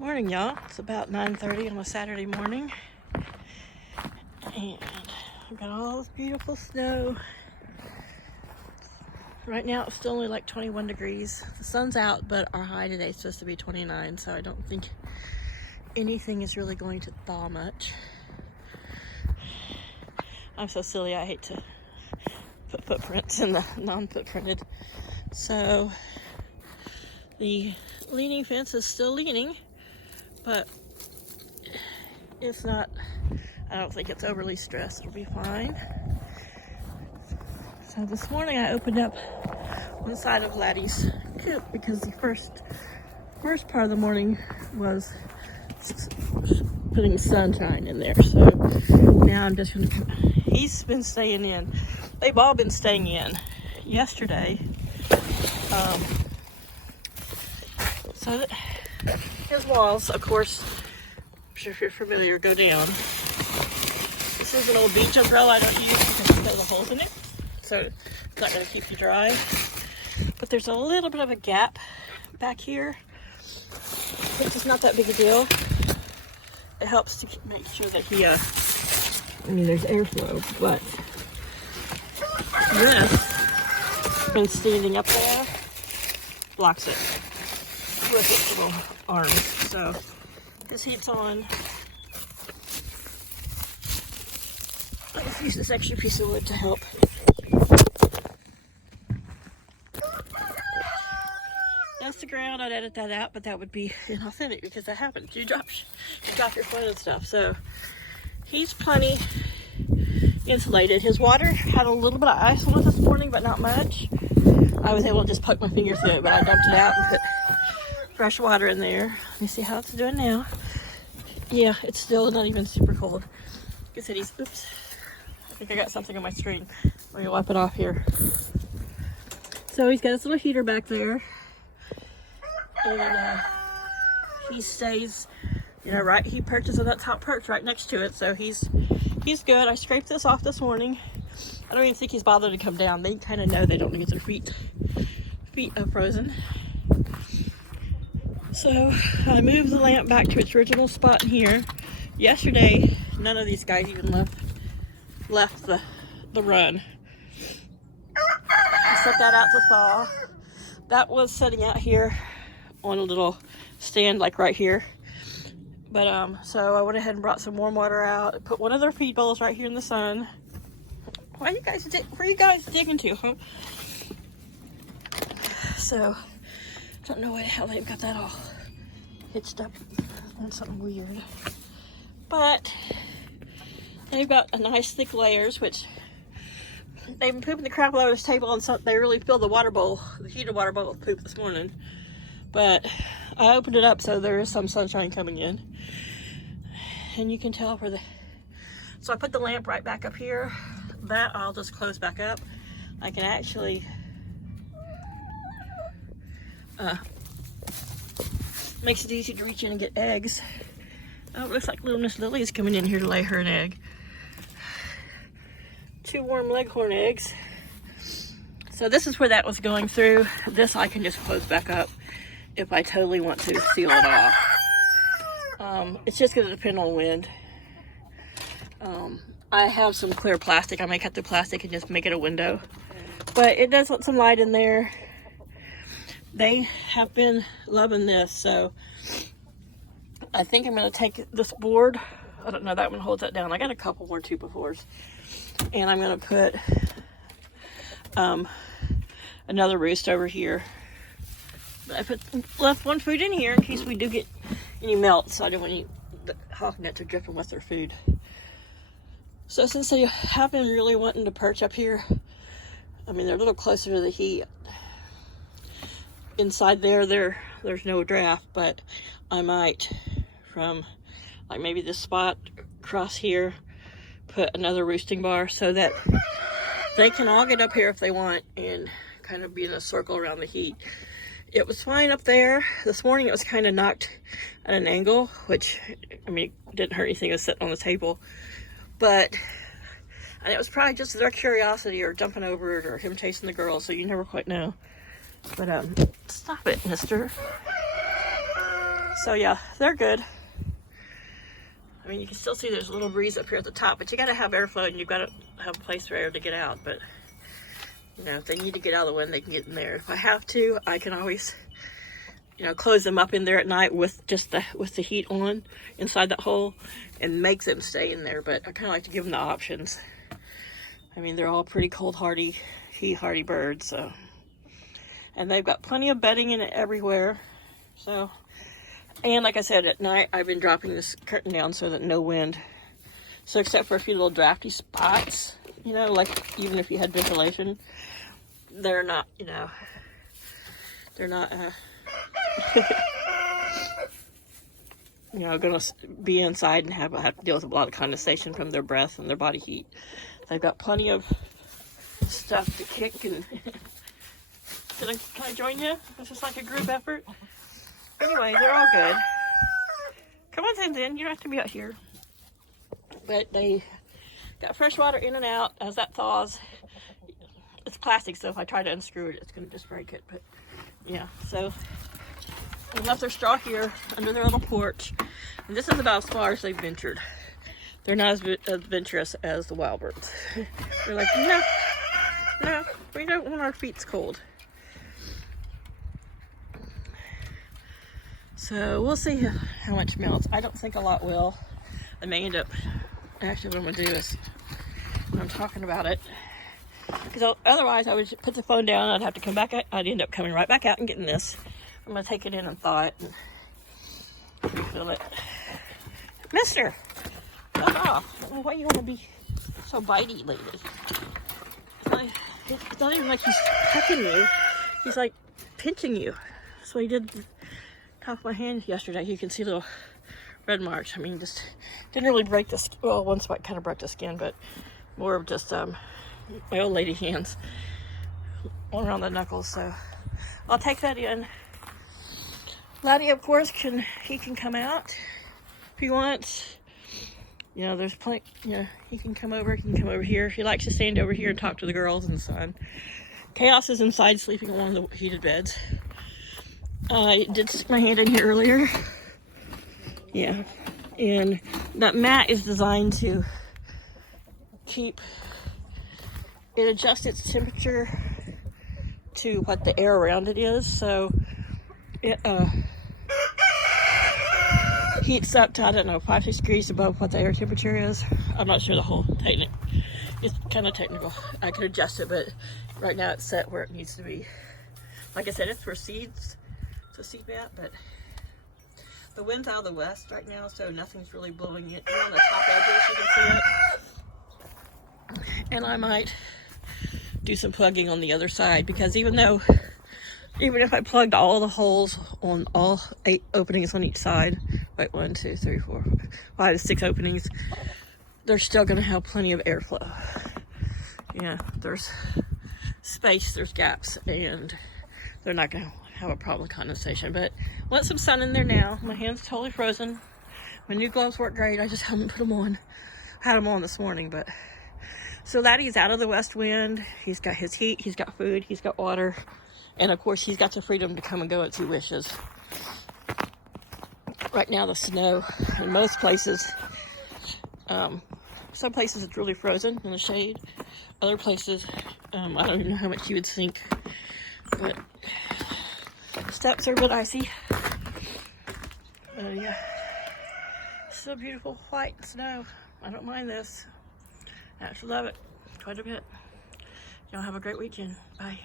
Morning, y'all. It's about 9:30 on a Saturday morning, and I've got all this beautiful snow. Right now it's still only like 21 degrees. The sun's out, but our high today is supposed to be 29, so I don't think anything is really going to thaw much. I'm so silly, I hate to put footprints in the non-footprinted. So the leaning fence is still leaning, but it's not, I don't think it's overly stressed. It'll be fine. So this morning I opened up one side of Laddie's coop because the first part of the morning was putting sunshine in there. So now I'm just gonna, he's been staying in. They've all been staying in. Yesterday, so that his walls, of course, I'm sure if you're familiar, go down. This is an old beach umbrella I don't use because it's got the holes in it, so it's not going to keep you dry. But there's a little bit of a gap back here, which is not that big a deal. It helps to make sure that he, there's airflow, but this, when standing up there, blocks it with its little arms. So his heat's on. Let's use this extra piece of wood to help. That's the ground. I'd edit that out, but that would be inauthentic because that happens. You drop your phone and stuff. So he's plenty insulated. His water had a little bit of ice on it this morning, but not much. I was able to just poke my finger through it, but I dumped it out and put fresh water in there. Let me see how it's doing now. Yeah, it's still not even super cold. Like I said, oops. I think I got something on my screen. Let me wipe it off here. So he's got his little heater back there. And he stays, right, he perches on that top perch right next to it. So he's good. I scraped this off this morning. I don't even think he's bothered to come down. They kind of know they don't get their feet frozen. So I moved the lamp back to its original spot in here. Yesterday, none of these guys even left the run. I set that out to thaw. That was setting out here on a little stand like right here. But so I went ahead and brought some warm water out, put one of their feed bowls right here in the sun. Where are you guys digging to, huh? So don't know how they've got that all hitched up on something weird. But they've got a nice thick layers, which they've been pooping the crap all over this table, and so they really filled the heated water bowl with poop this morning. But I opened it up so there is some sunshine coming in. And you can tell so I put the lamp right back up here. That I'll just close back up. I can actually makes it easy to reach in and get eggs. Oh, it looks like little Miss Lily is coming in here to lay her an egg. 2 warm leghorn eggs. So this is where that was going through. This I can just close back up if I totally want to seal it off. It's just going to depend on wind. I have some clear plastic. I may cut the plastic and just make it a window. But it does let some light in there. They have been loving this, so I think I'm going to take this board. I don't know, that one holds that down. I got a couple more 2x4s. And I'm going to put another roost over here. I left one food in here in case we do get any melt, so I don't want the hawk nets are dripping with their food. So since they have been really wanting to perch up here, they're a little closer to the heat. Inside there's no draft, but I might, from like maybe this spot across here, put another roosting bar so that they can all get up here if they want and kind of be in a circle around the heat. It was fine up there. This morning it was kind of knocked at an angle, which, it didn't hurt anything. It was sitting on the table. But, and it was probably just their curiosity or jumping over it or him chasing the girl, so you never quite know. But, stop it, mister. So yeah, they're good. I mean, you can still see there's a little breeze up here at the top, but you got to have airflow and you've got to have a place for air to get out. But you know, if they need to get out of the wind, they can get in there. If I have to, I can always, you know, close them up in there at night with just the heat on inside that hole and make them stay in there. But I kind of like to give them the options. I mean, they're all pretty cold hardy, heat hardy birds. So, and they've got plenty of bedding in it everywhere. So, and like I said, at night I've been dropping this curtain down so that no wind. So except for a few little drafty spots, you know, like even if you had ventilation, they're not, you know, they're not, you know, gonna be inside and have to deal with a lot of condensation from their breath and their body heat. They've got plenty of stuff to kick and. Can I join you? This is like a group effort. Anyway, they're all good. Come on, Zinzin. You don't have to be out here. But they got fresh water in and out as that thaws. It's plastic, so if I try to unscrew it, it's going to just break it. But yeah, so they left their straw here under their little porch. And this is about as far as they've ventured. They're not as adventurous as the wild birds. They're like, no, we don't want our feet cold. So we'll see how much melts. I don't think a lot will. I may end up, actually what I'm gonna do is, when I'm talking about it, because otherwise I would put the phone down, I'd have to come back, I'd end up coming right back out and getting this. I'm gonna take it in and thaw it and refill it. Mister, fuck off. I don't know why you wanna be so bitey lately. It's not even like he's pecking you. He's like pinching you. That's what he did. Top of my hand yesterday. You can see little red marks. I mean, just didn't really break the skin. Well, one spot kind of broke the skin, but more of just my old lady hands all around the knuckles. So I'll take that in. Laddie, of course, can come out if he wants. You know, there's plenty. You know, he can come over. He can come over here. He likes to stand over here and talk to the girls and the sun. Chaos is inside sleeping on one of the heated beds. I did stick my hand in here earlier. Yeah. And that mat is designed to keep it, adjust its temperature to what the air around it is. So it heats up to, I don't know, 5-6 degrees above what the air temperature is. I'm not sure the whole technique. It's kind of technical. I can adjust it, but right now it's set where it needs to be. Like I said, it's for seeds. A seed mat, but the wind's out of the west right now, so nothing's really blowing it. You're on the top edges, you can see it. And I might do some plugging on the other side, because even if I plugged all the holes on all 8 openings on each side, right, 1, 2, 3, 4, 5, 6 openings, they're still going to have plenty of airflow. Yeah, there's space, there's gaps, and they're not going to have a problem with condensation. But want some sun in there now. My hand's totally frozen. My new gloves work great. I just haven't put them on. I had them on this morning, but so Laddie's out of the west wind. He's got his heat, he's got food, he's got water, and of course he's got the freedom to come and go as he wishes. Right now the snow in most places, some places it's really frozen in the shade. Other places, I don't even know how much you would sink, but steps are a bit icy. Yeah, so beautiful white snow. I don't mind this. I actually love it quite a bit. Y'all have a great weekend. Bye.